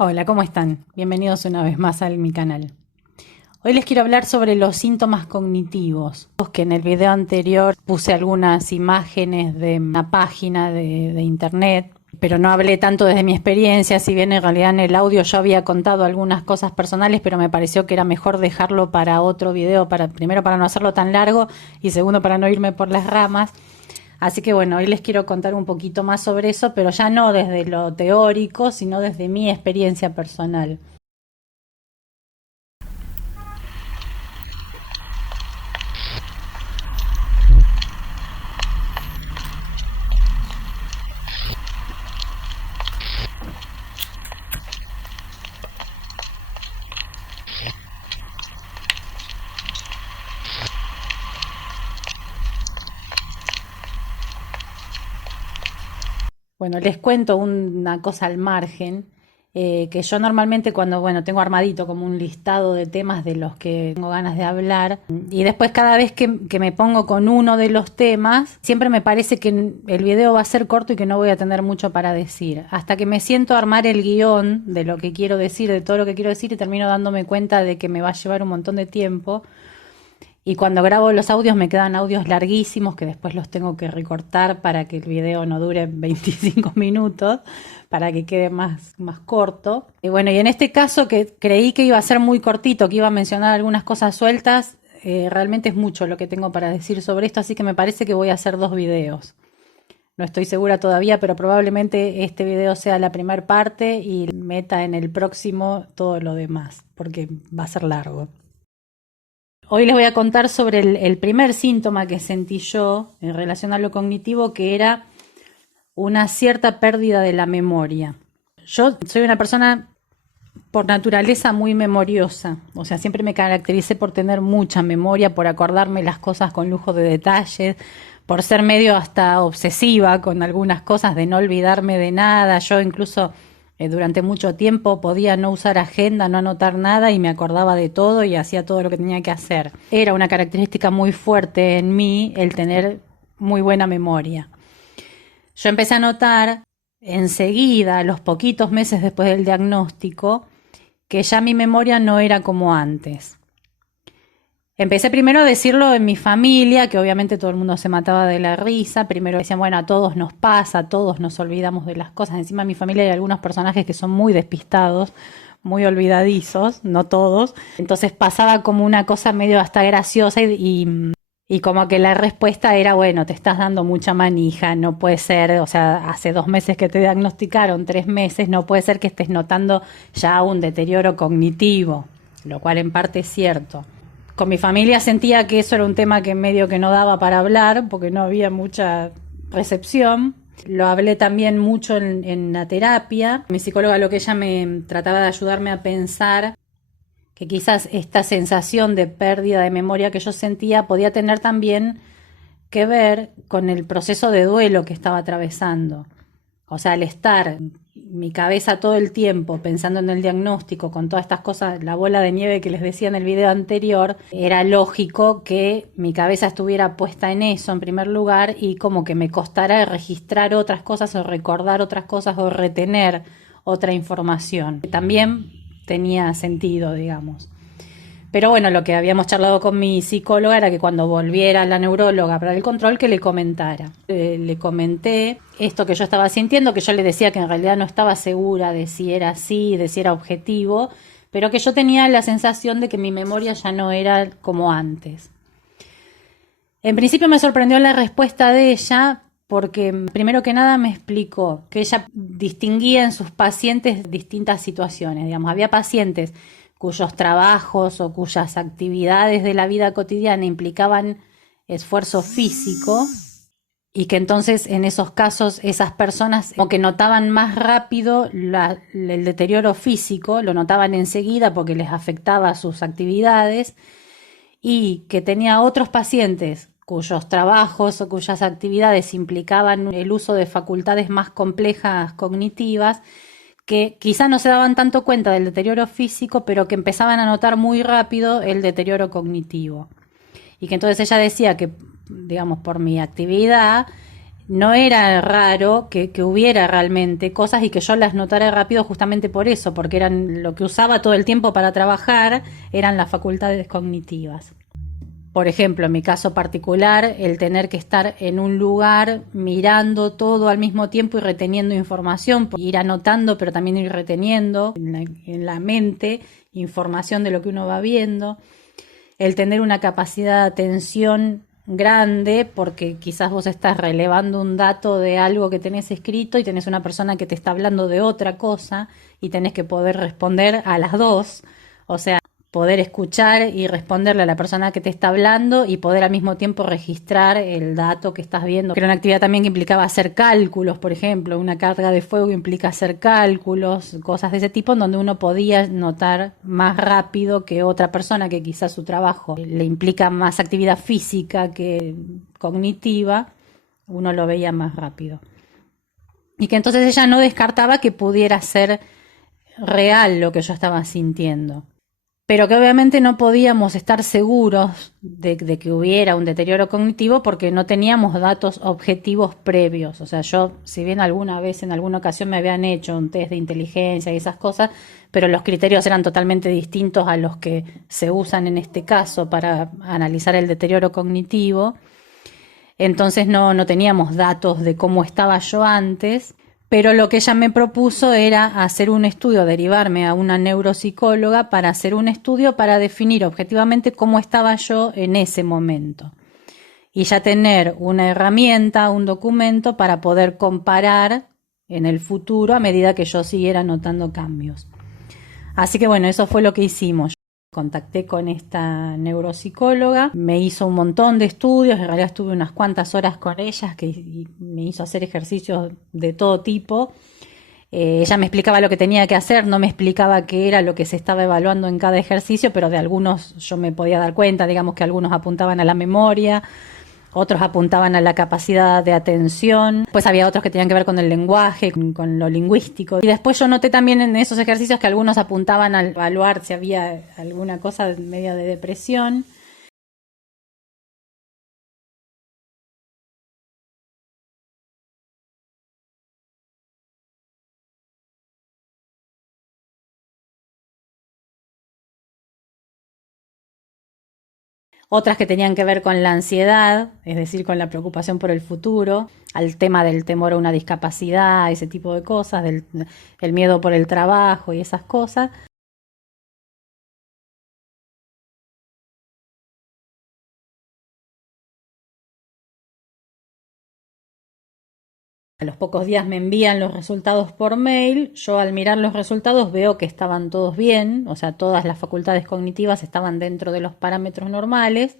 Hola, ¿cómo están? Bienvenidos una vez más a mi canal. Hoy les quiero hablar sobre los síntomas cognitivos, que en el video anterior puse algunas imágenes de una página de internet, pero no hablé tanto desde mi experiencia, si bien en realidad en el audio yo había contado algunas cosas personales, pero me pareció que era mejor dejarlo para otro video, primero para no hacerlo tan largo y segundo para no irme por las ramas. Así que bueno, hoy les quiero contar un poquito más sobre eso, pero ya no desde lo teórico, sino desde mi experiencia personal. Bueno, les cuento una cosa al margen, que yo normalmente cuando, bueno, tengo armadito como un listado de temas de los que tengo ganas de hablar, y después cada vez que me pongo con uno de los temas, siempre me parece que el video va a ser corto y que no voy a tener mucho para decir, hasta que me siento a armar el guión de lo que quiero decir, de todo lo que quiero decir, y termino dándome cuenta de que me va a llevar un montón de tiempo. Y cuando grabo los audios me quedan audios larguísimos que después los tengo que recortar para que el video no dure 25 minutos, para que quede más corto. Y bueno, y en este caso que creí que iba a ser muy cortito, que iba a mencionar algunas cosas sueltas, realmente es mucho lo que tengo para decir sobre esto, así que me parece que voy a hacer dos videos. No estoy segura todavía, pero probablemente este video sea la primera parte y meta en el próximo todo lo demás, porque va a ser largo. Hoy les voy a contar sobre el primer síntoma que sentí yo en relación a lo cognitivo, que era una cierta pérdida de la memoria. Yo soy una persona por naturaleza muy memoriosa, o sea, siempre me caractericé por tener mucha memoria, por acordarme las cosas con lujo de detalles, por ser medio hasta obsesiva con algunas cosas, de no olvidarme de nada. Yo incluso durante mucho tiempo podía no usar agenda, no anotar nada y me acordaba de todo y hacía todo lo que tenía que hacer. Era una característica muy fuerte en mí el tener muy buena memoria. Yo empecé a notar enseguida, a los poquitos meses después del diagnóstico, que ya mi memoria no era como antes. Empecé primero a decirlo en mi familia, que obviamente todo el mundo se mataba de la risa. Primero decían, bueno, a todos nos pasa, a todos nos olvidamos de las cosas. Encima en mi familia hay algunos personajes que son muy despistados, muy olvidadizos, no todos. Entonces pasaba como una cosa medio hasta graciosa y como que la respuesta era, bueno, te estás dando mucha manija, no puede ser, o sea, hace 2 meses que te diagnosticaron, 3 meses, no puede ser que estés notando ya un deterioro cognitivo, lo cual en parte es cierto. Con mi familia sentía que eso era un tema que medio que no daba para hablar, porque no había mucha recepción. Lo hablé también mucho en la terapia. Mi psicóloga, lo que ella me trataba de ayudarme a pensar, que quizás esta sensación de pérdida de memoria que yo sentía podía tener también que ver con el proceso de duelo que estaba atravesando. O sea, al estar mi cabeza todo el tiempo pensando en el diagnóstico, con todas estas cosas, la bola de nieve que les decía en el video anterior, era lógico que mi cabeza estuviera puesta en eso en primer lugar y como que me costara registrar otras cosas o recordar otras cosas o retener otra información. También tenía sentido, digamos. Pero bueno, lo que habíamos charlado con mi psicóloga era que cuando volviera la neuróloga para el control que le comentara. Le comenté esto que yo estaba sintiendo, que yo le decía que en realidad no estaba segura de si era así, de si era objetivo, pero que yo tenía la sensación de que mi memoria ya no era como antes. En principio me sorprendió la respuesta de ella porque primero que nada me explicó que ella distinguía en sus pacientes distintas situaciones. Digamos, había pacientes cuyos trabajos o cuyas actividades de la vida cotidiana implicaban esfuerzo físico y que entonces en esos casos esas personas como que notaban más rápido el deterioro físico, lo notaban enseguida porque les afectaba sus actividades, y que tenía otros pacientes cuyos trabajos o cuyas actividades implicaban el uso de facultades más complejas cognitivas, que quizá no se daban tanto cuenta del deterioro físico, pero que empezaban a notar muy rápido el deterioro cognitivo. Y que entonces ella decía que, digamos, por mi actividad, no era raro que hubiera realmente cosas y que yo las notara rápido justamente por eso, porque eran lo que usaba todo el tiempo para trabajar, eran las facultades cognitivas. Por ejemplo, en mi caso particular, el tener que estar en un lugar mirando todo al mismo tiempo y reteniendo información, ir anotando pero también ir reteniendo en la mente información de lo que uno va viendo, el tener una capacidad de atención grande porque quizás vos estás relevando un dato de algo que tenés escrito y tenés una persona que te está hablando de otra cosa y tenés que poder responder a las dos, o sea, poder escuchar y responderle a la persona que te está hablando y poder al mismo tiempo registrar el dato que estás viendo. Era una actividad también que implicaba hacer cálculos, por ejemplo, una carga de fuego implica hacer cálculos, cosas de ese tipo, en donde uno podía notar más rápido que otra persona que quizás su trabajo le implica más actividad física que cognitiva, uno lo veía más rápido. Y que entonces ella no descartaba que pudiera ser real lo que yo estaba sintiendo, pero que obviamente no podíamos estar seguros de que hubiera un deterioro cognitivo porque no teníamos datos objetivos previos. O sea, yo, si bien alguna vez, en alguna ocasión me habían hecho un test de inteligencia y esas cosas, pero los criterios eran totalmente distintos a los que se usan en este caso para analizar el deterioro cognitivo. Entonces no teníamos datos de cómo estaba yo antes, pero lo que ella me propuso era hacer un estudio, derivarme a una neuropsicóloga para hacer un estudio para definir objetivamente cómo estaba yo en ese momento. Y ya tener una herramienta, un documento para poder comparar en el futuro a medida que yo siguiera notando cambios. Así que bueno, eso fue lo que hicimos. Contacté con esta neuropsicóloga, me hizo un montón de estudios, en realidad estuve unas cuantas horas con ella, que me hizo hacer ejercicios de todo tipo. Ella me explicaba lo que tenía que hacer, no me explicaba qué era lo que se estaba evaluando en cada ejercicio, pero de algunos yo me podía dar cuenta, digamos que algunos apuntaban a la memoria, otros apuntaban a la capacidad de atención, pues había otros que tenían que ver con el lenguaje, con lo lingüístico. Y después yo noté también en esos ejercicios que algunos apuntaban a evaluar si había alguna cosa media de depresión. Otras que tenían que ver con la ansiedad, es decir, con la preocupación por el futuro, al tema del temor a una discapacidad, ese tipo de cosas, el miedo por el trabajo y esas cosas. A los pocos días me envían los resultados por mail. Yo al mirar los resultados veo que estaban todos bien, o sea, todas las facultades cognitivas estaban dentro de los parámetros normales,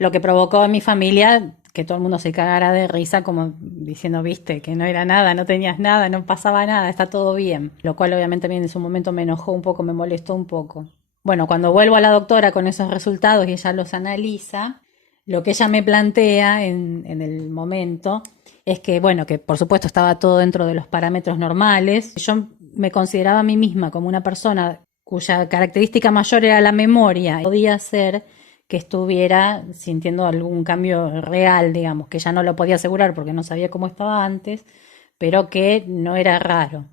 lo que provocó en mi familia que todo el mundo se cagara de risa como diciendo, viste, que no era nada, no tenías nada, no pasaba nada, está todo bien. Lo cual obviamente también en su momento me enojó un poco, me molestó un poco. Bueno, cuando vuelvo a la doctora con esos resultados y ella los analiza, lo que ella me plantea en el momento es que, bueno, que por supuesto estaba todo dentro de los parámetros normales. Yo me consideraba a mí misma como una persona cuya característica mayor era la memoria. Podía ser que estuviera sintiendo algún cambio real, digamos, que ya no lo podía asegurar porque no sabía cómo estaba antes, pero que no era raro.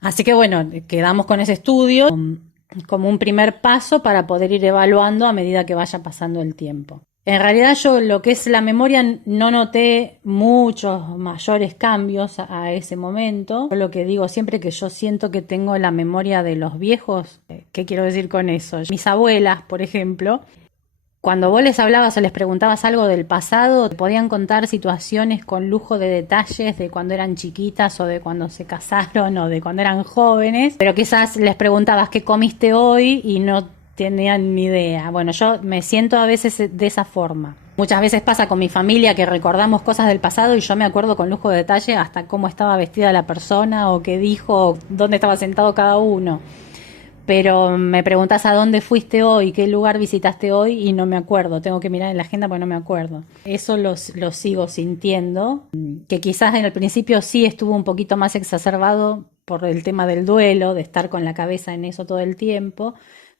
Así que bueno, quedamos con ese estudio como un primer paso para poder ir evaluando a medida que vaya pasando el tiempo. En realidad yo lo que es la memoria no noté muchos mayores cambios a ese momento. Lo que digo siempre que yo siento que tengo la memoria de los viejos. ¿Qué quiero decir con eso? Mis abuelas, por ejemplo, cuando vos les hablabas o les preguntabas algo del pasado, te podían contar situaciones con lujo de detalles de cuando eran chiquitas o de cuando se casaron o de cuando eran jóvenes, pero quizás les preguntabas qué comiste hoy y no tenían ni idea. Bueno, yo me siento a veces de esa forma. Muchas veces pasa con mi familia que recordamos cosas del pasado y yo me acuerdo con lujo de detalle hasta cómo estaba vestida la persona o qué dijo, o dónde estaba sentado cada uno. Pero me preguntas a dónde fuiste hoy, qué lugar visitaste hoy y no me acuerdo. Tengo que mirar en la agenda porque no me acuerdo. Eso lo sigo sintiendo, que quizás en el principio sí estuvo un poquito más exacerbado por el tema del duelo, de estar con la cabeza en eso todo el tiempo,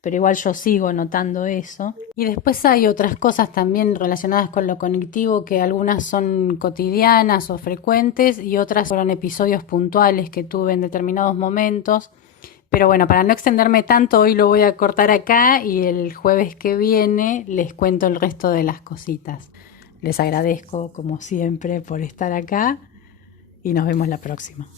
pero igual yo sigo notando eso. Y después hay otras cosas también relacionadas con lo cognitivo, que algunas son cotidianas o frecuentes y otras fueron episodios puntuales que tuve en determinados momentos. Pero bueno, para no extenderme tanto, hoy lo voy a cortar acá y el jueves que viene les cuento el resto de las cositas. Les agradezco, como siempre, por estar acá y nos vemos la próxima.